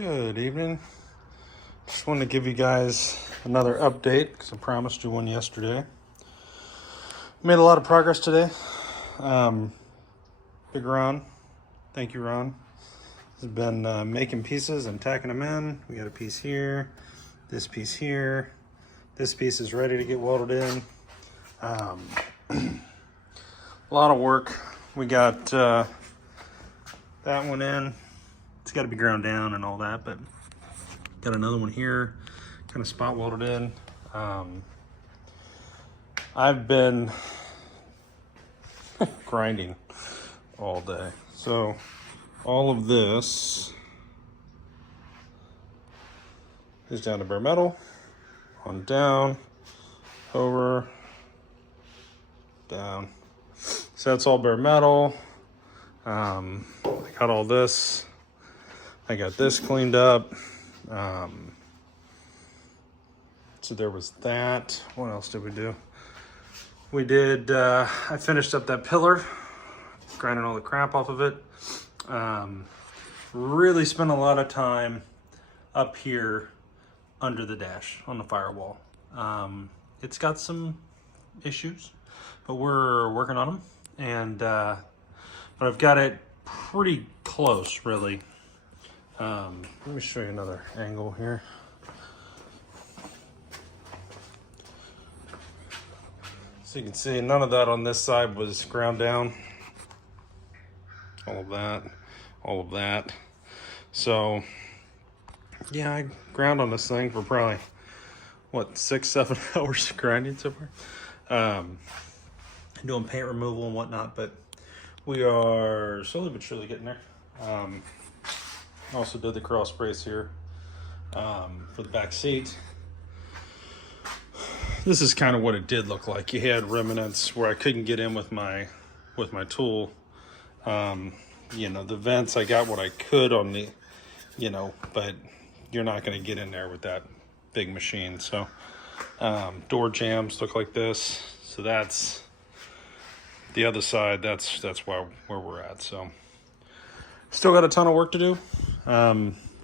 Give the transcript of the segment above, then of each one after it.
Good evening. Just wanted to give you guys another update because I promised you one yesterday. Made a lot of progress today. Big Ron, thank you, Ron, has been making pieces and tacking them in. We got a piece here, this piece here. This piece is ready to get welded in. A lot of work. We got that one in. It's got to be ground down and all that, but got another one here, kind of spot welded in. I've been grinding all day. So all of this is down to bare metal, on down, over, down. So that's all bare metal. I got all this. I got this cleaned up. So there was that. What else did we do? We did, I finished up that pillar, grinding all the crap off of it. Really spent a lot of time up here under the dash on the firewall. It's got some issues, but we're working on them. And, but I've got it pretty close, really. Let me show you another angle here. So you can see none of that on this side was ground down. All of that, all of that. So yeah, I ground on this thing for probably, what, 6-7 hours of grinding so far. Doing paint removal and whatnot, but we are slowly but surely getting there. Also did the cross brace here for the back seat. This is kind of what it did look like. You had remnants where I couldn't get in with my tool. You know, the vents, I got what I could on the, but you're not going to get in there with that big machine. So door jambs look like this. So that's the other side. That's where we're at. So still got a ton of work to do.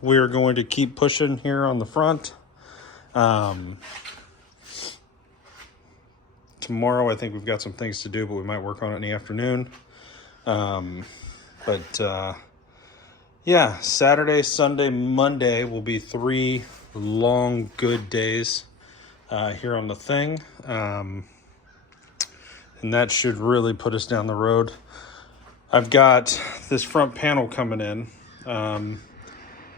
We are going to keep pushing here on the front. Tomorrow, I think we've got some things to do, but we might work on it in the afternoon. Yeah, Saturday, Sunday, Monday will be 3 long, good days here on the thing. And that should really put us down the road. I've got this front panel coming in.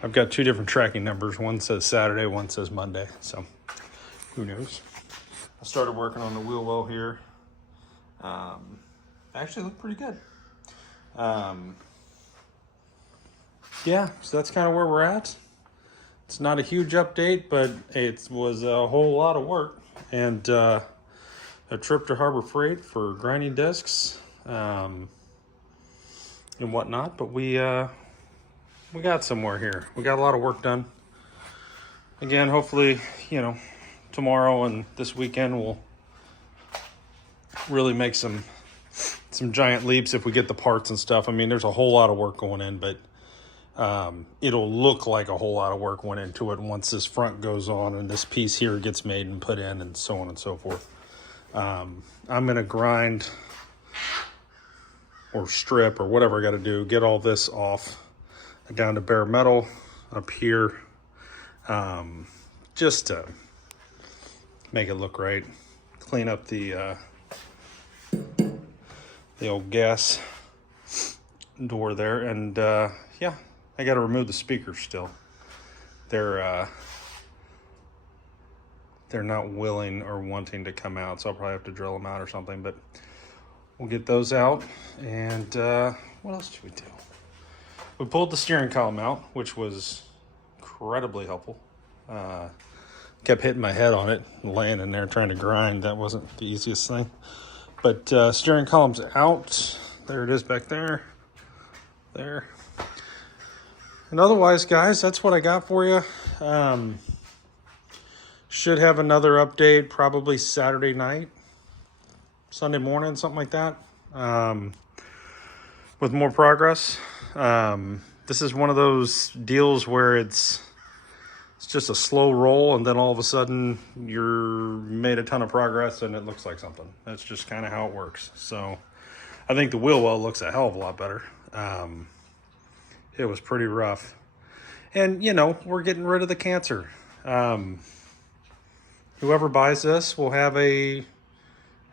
I've got 2 different tracking numbers. One says Saturday, one says Monday. So who knows? I started working on the wheel well here. Actually looked pretty good. Yeah, so that's kind of where we're at. It's not a huge update, but it was a whole lot of work. And a trip to Harbor Freight for grinding discs and whatnot. But we got somewhere here. We got a lot of work done. Again, hopefully, tomorrow and this weekend we'll really make some giant leaps if we get the parts and stuff. I mean, there's a whole lot of work going in, but it'll look like a whole lot of work went into it once this front goes on and this piece here gets made and put in and so on and so forth. I'm gonna grind or strip or whatever I got to do, get all this off down to bare metal up here, just to make it look right. Clean up the old gas door there, and yeah, I got to remove the speakers still. They're not willing or wanting to come out, so I'll probably have to drill them out or something, but we'll get those out. And what else did we do? We pulled the steering column out, which was incredibly helpful. Kept hitting my head on it, laying in there trying to grind. That wasn't the easiest thing. But steering column's out. There it is back there. There. And otherwise, guys, that's what I got for you. Should have another update probably Saturday night, Sunday morning, something like that, with more progress. this is one of those deals where it's just a slow roll, and then all of a sudden you're made a ton of progress and it looks like something. That's just kind of how it works. So I think the wheel well looks a hell of a lot better. It was pretty rough. And, you know, we're getting rid of the cancer. Whoever buys this will have a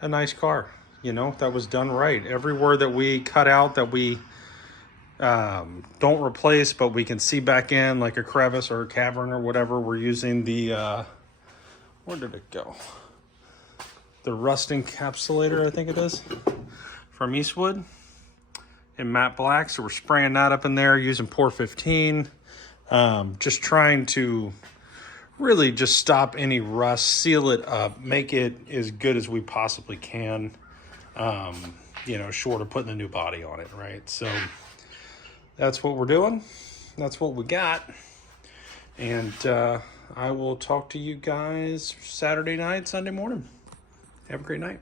nice car, you know, that was done right. Everywhere that we cut out, that we don't replace, but we can see back in, like a crevice or a cavern or whatever, we're using the, where did it go? The rust encapsulator, I think it is, from Eastwood in matte black. So we're spraying that up in there using Pour 15. Just trying to really just stop any rust, seal it up, make it as good as we possibly can, you know, short of putting a new body on it, right? So that's what we're doing. That's what we got. And I will talk to you guys Saturday night, Sunday morning. Have a great night.